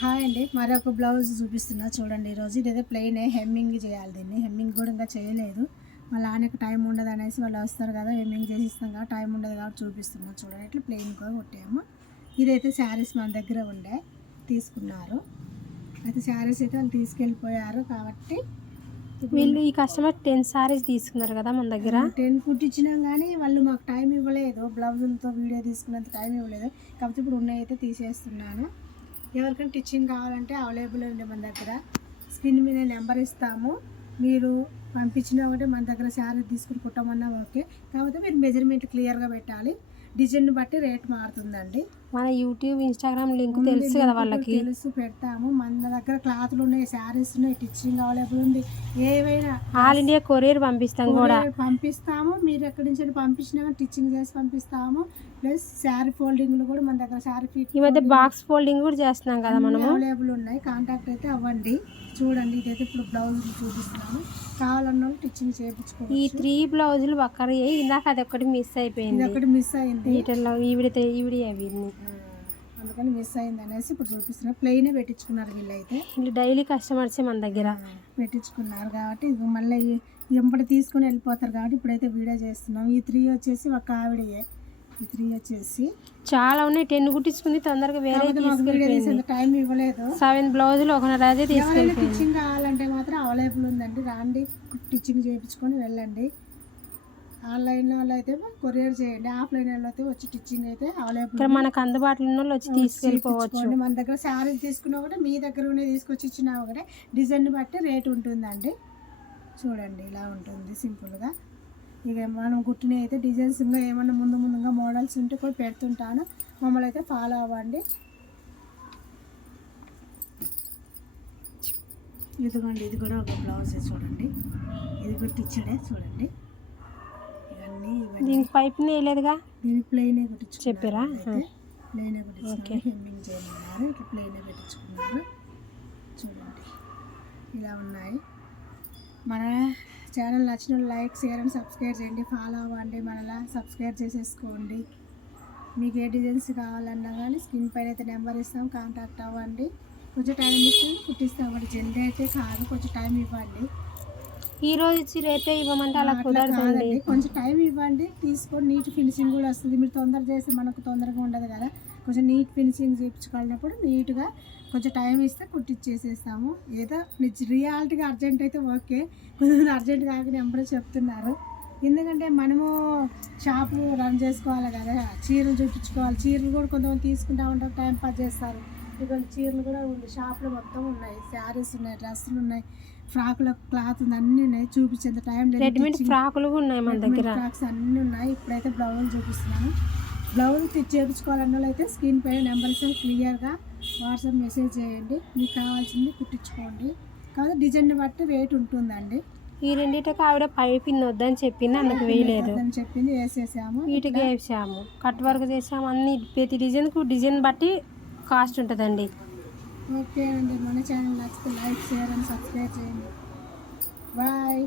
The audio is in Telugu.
హాయ్ అండి. మరొక బ్లౌజ్ చూపిస్తున్నా. చూడండి ఈరోజు ఇదైతే ప్లెయిన్ హెమ్మింగ్ చేయాలి దీన్ని. హెమ్మింగ్ కూడా ఇంకా చేయలేదు. మళ్ళీ ఆయనకు టైం ఉండదు అనేసి వాళ్ళు వస్తారు కదా హెమ్మింగ్ చేసి ఇస్తాం కాబట్టి టైం ఉండదు కాబట్టి చూపిస్తున్నాం. చూడండి ఇట్లా ప్లెయిన్ కూడా కొట్టాము. ఇదైతే శారీస్ మన దగ్గర ఉండే తీసుకున్నారు. అయితే శారీస్ అయితే వాళ్ళు తీసుకెళ్ళిపోయారు కాబట్టి వీళ్ళు ఈ కస్టమర్ టెన్ సారీస్ తీసుకున్నారు కదా మన దగ్గర. టెన్ కుట్టించినాం కానీ వాళ్ళు మాకు టైం ఇవ్వలేదు. బ్లౌజులతో వీడియో తీసుకున్నంత టైం ఇవ్వలేదు. కాబట్టి ఇప్పుడు ఉన్నాయి అయితే తీసేస్తున్నాను. ఎవరికైనా టిచ్చింగ్ కావాలంటే అవైలబుల్ ఉంది మన దగ్గర. స్క్రీన్ మీద నెంబర్ ఇస్తాము. మీరు పంపించినా ఒకటి మన దగ్గర శారీ తీసుకుని కుట్టమన్నా ఓకే. కాకపోతే మీరు మెజర్మెంట్ క్లియర్గా పెట్టాలి. డిజైన్ బట్టి రేట్ మారుతుందండి. మన యూట్యూబ్ ఇన్స్టాగ్రామ్ లింక్ తెలుసు కదా వాళ్ళకి. తెలుసు పెడతాము. మన దగ్గర క్లాత్లు ఉన్నాయి శారీస్ ఉన్నాయి టిచ్చింగ్ అవైలబుల్ ఉంది. ఏవైనా ఆల్ ఇండియా కొరియర్ పంపిస్తాం కూడా. పంపిస్తాము. మీరు ఎక్కడి నుంచి పంపించినా టిచ్చింగ్ చేసి పంపిస్తాము. ప్లస్ శారీ ఫోల్డింగ్లు కూడా మన దగ్గర శారీ ఫిట్ ఈ మధ్య బాక్స్ ఫోల్డింగ్ కూడా చేస్తున్నాం కదా మనము. అవైలబుల్ ఉన్నాయి. కాంటాక్ట్ అయితే అవ్వండి. చూడండి ఇదైతే ఇప్పుడు బ్లౌజ్ చూపిస్తున్నాము. కావాలన్న టిచ్చింగ్ ఈ చేయించుకోవచ్చు. త్రీ బ్లౌజులు ఒక్కరు. ఇందాక అది ఒకటి మిస్ అయిపోయింది. ఒకటి మిస్ అయింది. వీటిల్లో ఈవిడ ఈవిడ అవి అందుకని మిస్ అయింది అనేసి ఇప్పుడు చూపిస్తున్నారు ప్లెయినే పెట్టించుకున్నారు వీళ్ళైతే. వీళ్ళు డైలీ కస్టమర్సే మన దగ్గర. పెట్టించుకున్నారు కాబట్టి ఇది మళ్ళీ ఎంపటి తీసుకొని వెళ్ళిపోతారు కాబట్టి ఇప్పుడైతే వీడియో చేస్తున్నాం. ఈ త్రీ వచ్చేసి ఒక ఆవిడయే. ఈ త్రీ వచ్చేసి చాలా ఉన్నాయి. టెన్ కుట్టించుకుంది. తొందరగా వేరే టైం ఇవ్వలేదు. సెవెన్ బ్లౌజులు ఒక రోజే ఎవరైనా తీసుకెళ్ళిపోయింది. టిచ్చింగ్ కావాలంటే మాత్రం అవైలబుల్ ఉందండి. రాండి టిచ్చింగ్ చేయించుకొని వెళ్ళండి. ఆన్లైన్ వాళ్ళు అయితే కొరియర్ చేయండి ఆఫ్లైన్ వాళ్ళు అయితే వచ్చి టిచ్చింగ్ అయితే అవైలబుల్ ఇక్కడ మనకు అందుబాటులో ఉన్న వాళ్ళు వచ్చి తీసుకెళ్ళిపోవచ్చు. మన దగ్గర శారీ తీసుకున్నా ఒకటే మీ దగ్గర తీసుకొచ్చి ఇచ్చినా ఒకటే డిజైన్ బట్టి రేట్ ఉంటుందండి. చూడండి ఇలా ఉంటుంది సింపుల్గా ఇక మనం కుట్టిన అయితే డిజైన్స్ ఇంకా ఏమన్నా ముందు ముందుగా మోడల్స్ ఉంటే కూడా పెడుతుంటాను. మమ్మల్ని అయితే ఫాలో అవ్వండి. ఇదిగోండి ఇది కూడా ఒక బ్లౌజ్ చూడండి. ఇది కూడా టిచ్చడే చూడండి. దీనికి పైప్ వేయలేదుగా? దీనికి ప్లెయినే చెప్పారా? ప్లెయినే కుట్టించుకున్నారు హెమ్మింగ్ చేయమన్నారు. ఇట్లా ప్లెయినే పెట్టించుకున్నారు. చూడండి. ఇలా ఉన్నాయి. మన ఛానల్ నచ్చిన లైక్ షేర్ అండ్ సబ్స్క్రైబ్ చేయండి. ఫాలో అవ్వండి. మనలా సబ్స్క్రైబ్ చేసేసుకోండి. మీకు ఏ డిజైన్స్ కావాలన్నా కానీ స్క్రీన్ పైన అయితే నెంబర్ ఇస్తాం. కాంటాక్ట్ అవ్వండి. కొంచెం టైం ఇస్తే కుట్టిస్తాం. ఒకటి జల్దీ అయితే కాదు. కొంచెం టైం ఇవ్వండి. ఈ రోజు ఇచ్చి రేపే ఇవ్వమంటే అలా కుదరదండి. కాదండి. కొంచెం టైం ఇవ్వండి. తీసుకొని నీట్ ఫినిషింగ్ కూడా వస్తుంది. మీరు తొందర చేస్తే మనకు తొందరగా ఉండదు కదా. కొంచెం నీట్ ఫినిషింగ్ చేయించుకోవాలన్నప్పుడు నీట్గా కొంచెం టైం ఇస్తే కుట్టిచ్చేసేస్తాము. ఏదో నిజ రియాలిటీగా అర్జెంట్ అయితే ఓకే. కొంచెం అర్జెంట్ కాకనే ఎంబడే చెప్తున్నారు. ఎందుకంటే మనము షాపు రన్ చేసుకోవాలి కదా. చీరలు చూపించుకోవాలి. చీరలు కూడా కొంతమంది తీసుకుంటా ఉంటారు. టైం పాస్ చేస్తారు. ఇటువంటి చీరలు కూడా ఉంది. షాప్లో మొత్తం ఉన్నాయి. శారీస్ ఉన్నాయి డ్రెస్సులు ఉన్నాయి. ఫ్రాకుల క్లాత్ ఉంది. అన్నీ ఉన్నాయి. చూపించేంత టైం లేదు. రెడీమేడ్ ఫ్రాకులు ఉన్నాయి మన దగ్గర. ఫ్రాక్స్ అన్నీ ఉన్నాయి. ఇప్పుడైతే బ్లౌజ్ చూపిస్తున్నాను. బ్లౌజ్ వాళ్ళు అయితే స్క్రీన్ పైన నెంబర్స్ క్లియర్గా వాట్సాప్ మెసేజ్ చేయండి. మీకు కావాల్సింది కుట్టించుకోండి. కాకపోతే డిజైన్ బట్టి రేట్ ఉంటుందండి. ఈ రెండింటికి ఆవిడ పైపింగ్ వద్దని చెప్పింది. అందుకు వేయలేదు. అని చెప్పింది. వేసేసాము. వీటికి వేసాము. కట్ వర్క్ చేసాము. అన్ని ప్రతి డిజైన్కు డిజైన్ బట్టి కాస్ట్ ఉంటుందండి. ఓకే అండి. మన ఛానల్ నచ్చితే లైక్ షేర్ అండ్ సబ్స్క్రైబ్ చేయండి. బాయ్.